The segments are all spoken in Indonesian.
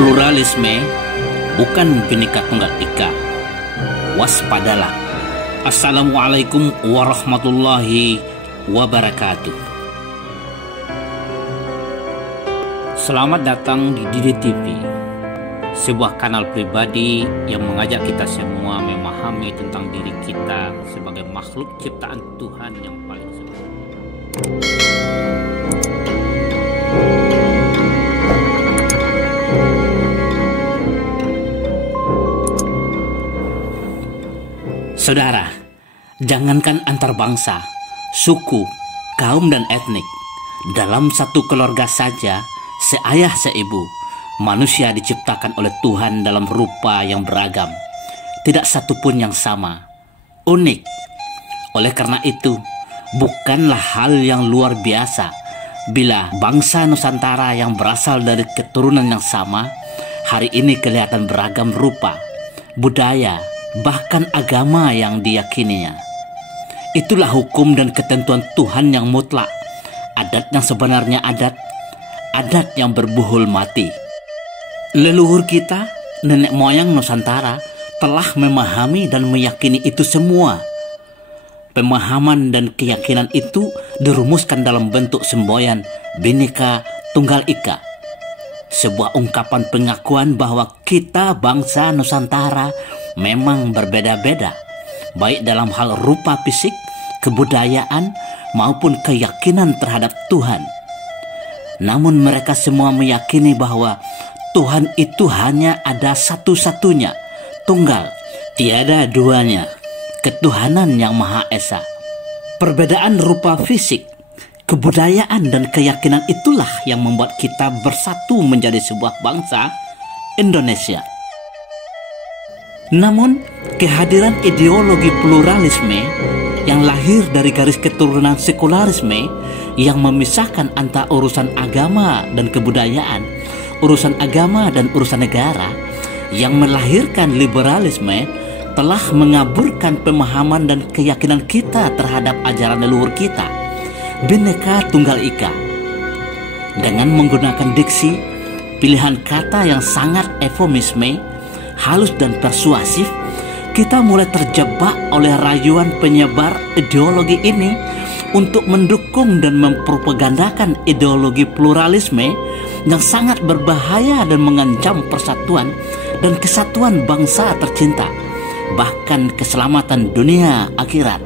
Pluralisme bukan Bhinneka Tunggal Ika. Waspadalah. Assalamualaikum warahmatullahi wabarakatuh. Selamat datang di Didi TV, sebuah kanal pribadi yang mengajak kita semua memahami tentang diri kita sebagai makhluk ciptaan Tuhan yang paling sempurna. Saudara, jangankan antar bangsa, suku, kaum dan etnik, dalam satu keluarga saja, seayah seibu, manusia diciptakan oleh Tuhan dalam rupa yang beragam, tidak satupun yang sama, unik. Oleh karena itu, bukanlah hal yang luar biasa bila bangsa Nusantara yang berasal dari keturunan yang sama hari ini kelihatan beragam rupa, budaya, bahkan agama yang diyakininya. Itulah hukum dan ketentuan Tuhan yang mutlak. Adat yang sebenarnya adat yang berbuhul mati. Leluhur kita, nenek moyang Nusantara, telah memahami dan meyakini itu semua. Pemahaman dan keyakinan itu dirumuskan dalam bentuk semboyan Bhinneka Tunggal Ika, sebuah ungkapan pengakuan bahwa kita bangsa Nusantara memang berbeda-beda, baik dalam hal rupa fisik, kebudayaan, maupun keyakinan terhadap Tuhan. Namun mereka semua meyakini bahwa Tuhan itu hanya ada satu-satunya, tunggal, tiada duanya, ketuhanan yang Maha Esa. Perbedaan rupa fisik, kebudayaan, dan keyakinan itulah yang membuat kita bersatu menjadi sebuah bangsa Indonesia. Namun, kehadiran ideologi pluralisme yang lahir dari garis keturunan sekularisme yang memisahkan antara urusan agama dan kebudayaan, urusan agama dan urusan negara, yang melahirkan liberalisme, telah mengaburkan pemahaman dan keyakinan kita terhadap ajaran leluhur kita, Bhinneka Tunggal Ika. Dengan menggunakan diksi, pilihan kata yang sangat eufemisme, halus dan persuasif, kita mulai terjebak oleh rayuan penyebar ideologi ini untuk mendukung dan mempropagandakan ideologi pluralisme yang sangat berbahaya dan mengancam persatuan dan kesatuan bangsa tercinta, bahkan keselamatan dunia akhirat.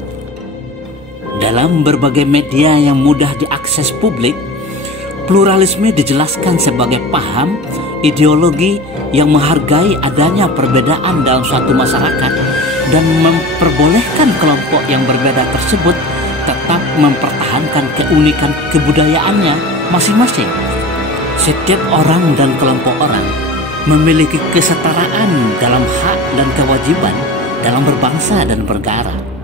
Dalam berbagai media yang mudah diakses publik, pluralisme dijelaskan sebagai paham ideologi yang menghargai adanya perbedaan dalam suatu masyarakat dan memperbolehkan kelompok yang berbeda tersebut tetap mempertahankan keunikan kebudayaannya masing-masing. Setiap orang dan kelompok orang memiliki kesetaraan dalam hak dan kewajiban dalam berbangsa dan bernegara.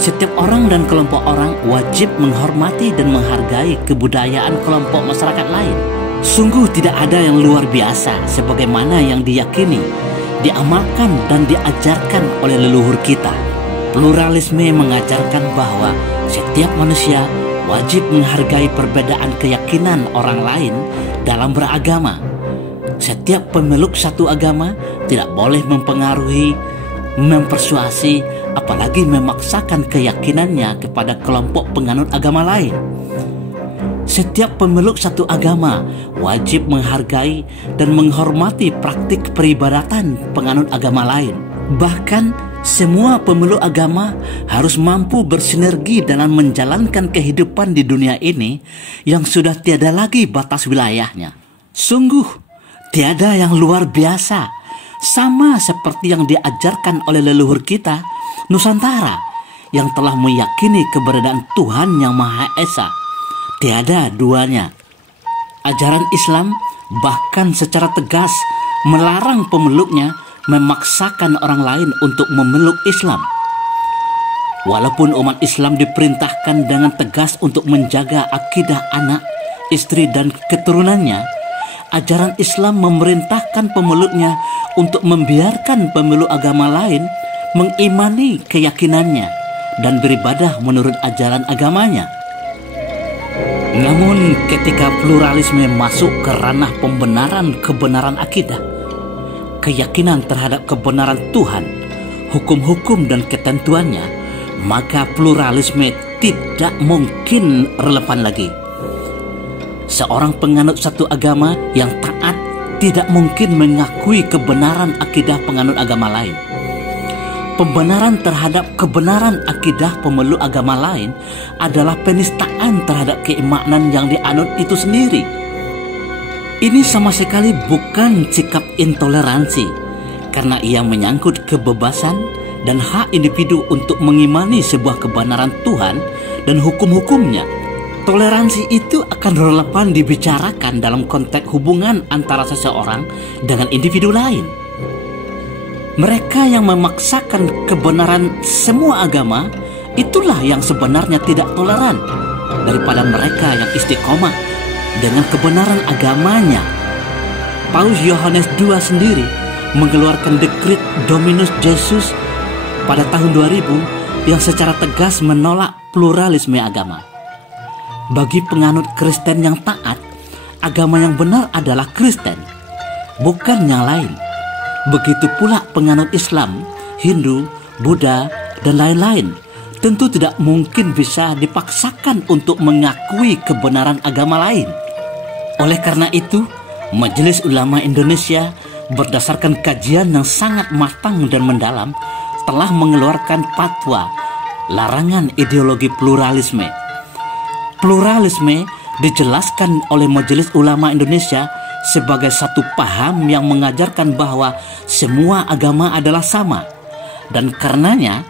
Setiap orang dan kelompok orang wajib menghormati dan menghargai kebudayaan kelompok masyarakat lain. Sungguh tidak ada yang luar biasa sebagaimana yang diyakini, diamalkan dan diajarkan oleh leluhur kita. Pluralisme mengajarkan bahwa setiap manusia wajib menghargai perbedaan keyakinan orang lain dalam beragama. Setiap pemeluk satu agama tidak boleh mempengaruhi, mempersuasi, apalagi memaksakan keyakinannya kepada kelompok penganut agama lain. Setiap pemeluk satu agama wajib menghargai dan menghormati praktik peribadatan penganut agama lain. Bahkan semua pemeluk agama harus mampu bersinergi dalam menjalankan kehidupan di dunia ini yang sudah tiada lagi batas wilayahnya. Sungguh tiada yang luar biasa, sama seperti yang diajarkan oleh leluhur kita Nusantara yang telah meyakini keberadaan Tuhan yang Maha Esa, tiada duanya. Ajaran Islam bahkan secara tegas melarang pemeluknya memaksakan orang lain untuk memeluk Islam. Walaupun umat Islam diperintahkan dengan tegas untuk menjaga akidah anak, istri dan keturunannya, ajaran Islam memerintahkan pemeluknya untuk membiarkan pemeluk agama lain mengimani keyakinannya dan beribadah menurut ajaran agamanya. Namun ketika pluralisme masuk ke ranah pembenaran kebenaran akidah, keyakinan terhadap kebenaran Tuhan, hukum-hukum dan ketentuannya, maka pluralisme tidak mungkin relevan lagi. Seorang penganut satu agama yang taat tidak mungkin mengakui kebenaran akidah penganut agama lain. Pembenaran terhadap kebenaran akidah pemeluk agama lain adalah penistaan terhadap keimanan yang dianut itu sendiri. Ini sama sekali bukan sikap intoleransi, karena ia menyangkut kebebasan dan hak individu untuk mengimani sebuah kebenaran Tuhan dan hukum-hukumnya. Toleransi itu akan relevan dibicarakan dalam konteks hubungan antara seseorang dengan individu lain. Mereka yang memaksakan kebenaran semua agama, itulah yang sebenarnya tidak toleran daripada mereka yang istiqomah dengan kebenaran agamanya. Paus Yohanes II sendiri mengeluarkan dekret Dominus Jesus pada tahun 2000 yang secara tegas menolak pluralisme agama. Bagi penganut Kristen yang taat, agama yang benar adalah Kristen, bukan yang lain. Begitu pula penganut Islam, Hindu, Buddha, dan lain-lain tentu tidak mungkin bisa dipaksakan untuk mengakui kebenaran agama lain. Oleh karena itu, Majelis Ulama Indonesia berdasarkan kajian yang sangat matang dan mendalam telah mengeluarkan fatwa larangan ideologi pluralisme. Pluralisme dijelaskan oleh Majelis Ulama Indonesia sebagai satu paham yang mengajarkan bahwa semua agama adalah sama, dan karenanya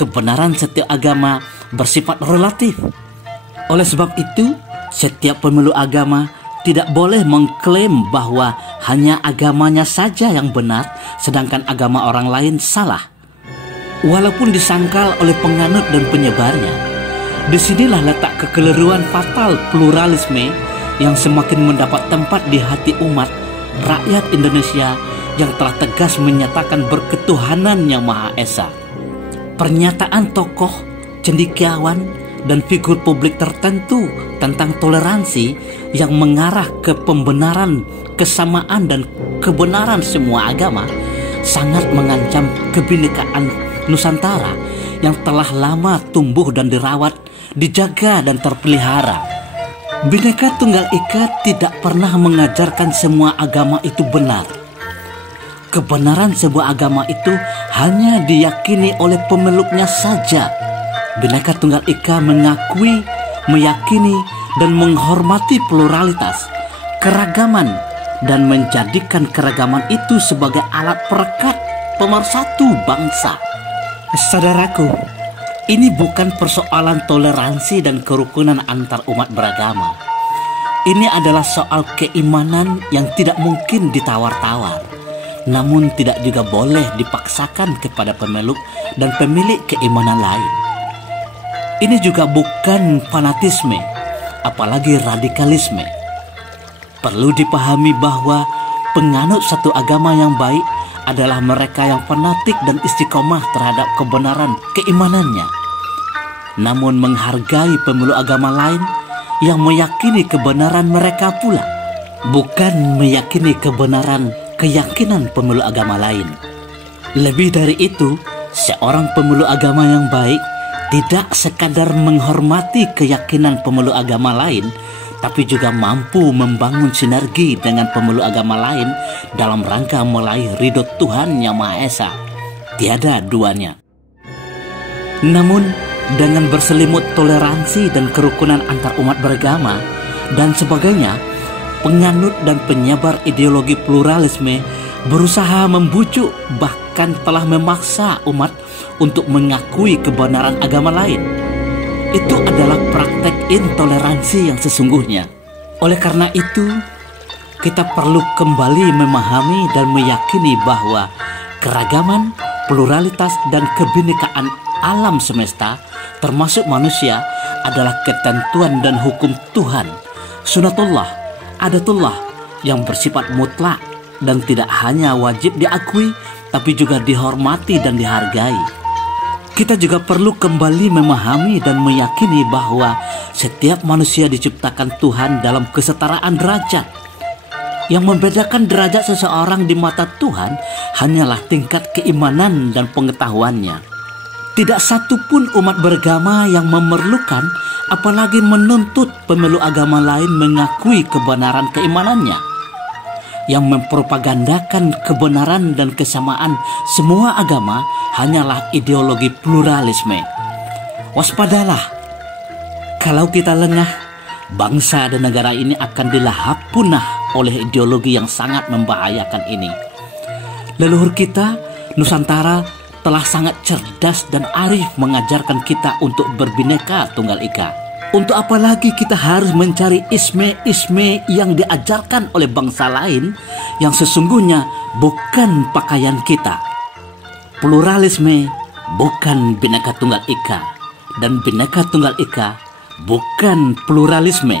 kebenaran setiap agama bersifat relatif. Oleh sebab itu, setiap pemeluk agama tidak boleh mengklaim bahwa hanya agamanya saja yang benar, sedangkan agama orang lain salah. Walaupun disangkal oleh penganut dan penyebarnya, disinilah letak kekeliruan fatal pluralisme yang semakin mendapat tempat di hati umat rakyat Indonesia yang telah tegas menyatakan berketuhanan yang Maha Esa. Pernyataan tokoh, cendekiawan, dan figur publik tertentu tentang toleransi yang mengarah ke pembenaran, kesamaan, dan kebenaran semua agama sangat mengancam kebinekaan Nusantara yang telah lama tumbuh dan dirawat, dijaga, dan terpelihara. Bhinneka Tunggal Ika tidak pernah mengajarkan semua agama itu benar. Kebenaran sebuah agama itu hanya diyakini oleh pemeluknya saja. Bhinneka Tunggal Ika mengakui, meyakini, dan menghormati pluralitas, keragaman, dan menjadikan keragaman itu sebagai alat perekat pemersatu bangsa. Saudaraku, ini bukan persoalan toleransi dan kerukunan antar umat beragama. Ini adalah soal keimanan yang tidak mungkin ditawar-tawar, namun tidak juga boleh dipaksakan kepada pemeluk dan pemilik keimanan lain. Ini juga bukan fanatisme, apalagi radikalisme. Perlu dipahami bahwa penganut satu agama yang baik adalah mereka yang fanatik dan istiqomah terhadap kebenaran keimanannya, namun menghargai pemeluk agama lain yang meyakini kebenaran mereka pula, bukan meyakini kebenaran keyakinan pemeluk agama lain. Lebih dari itu, seorang pemeluk agama yang baik tidak sekadar menghormati keyakinan pemeluk agama lain, tapi juga mampu membangun sinergi dengan pemeluk agama lain dalam rangka meraih ridho Tuhan Yang Maha Esa. Tiada duanya. Namun, dengan berselimut toleransi dan kerukunan antar umat beragama dan sebagainya, penganut dan penyebar ideologi pluralisme berusaha membujuk, bahkan telah memaksa umat untuk mengakui kebenaran agama lain. Itu adalah praktek intoleransi yang sesungguhnya. Oleh karena itu, kita perlu kembali memahami dan meyakini bahwa keragaman, pluralitas, dan kebinekaan alam semesta, termasuk manusia, adalah ketentuan dan hukum Tuhan, sunatullah, adatullah, yang bersifat mutlak dan tidak hanya wajib diakui, tapi juga dihormati dan dihargai. Kita juga perlu kembali memahami dan meyakini bahwa setiap manusia diciptakan Tuhan dalam kesetaraan derajat. Yang membedakan derajat seseorang di mata Tuhan hanyalah tingkat keimanan dan pengetahuannya. Tidak satu pun umat beragama yang memerlukan, apalagi menuntut pemeluk agama lain mengakui kebenaran keimanannya. Yang mempropagandakan kebenaran dan kesamaan semua agama hanyalah ideologi pluralisme. Waspadalah, kalau kita lengah, bangsa dan negara ini akan dilahap punah oleh ideologi yang sangat membahayakan ini. Leluhur kita, Nusantara, telah sangat cerdas dan arif mengajarkan kita untuk berbineka tunggal ika. Untuk apa lagi kita harus mencari isme-isme yang diajarkan oleh bangsa lain yang sesungguhnya bukan pakaian kita. Pluralisme bukan bineka tunggal ika, dan bineka tunggal ika bukan pluralisme.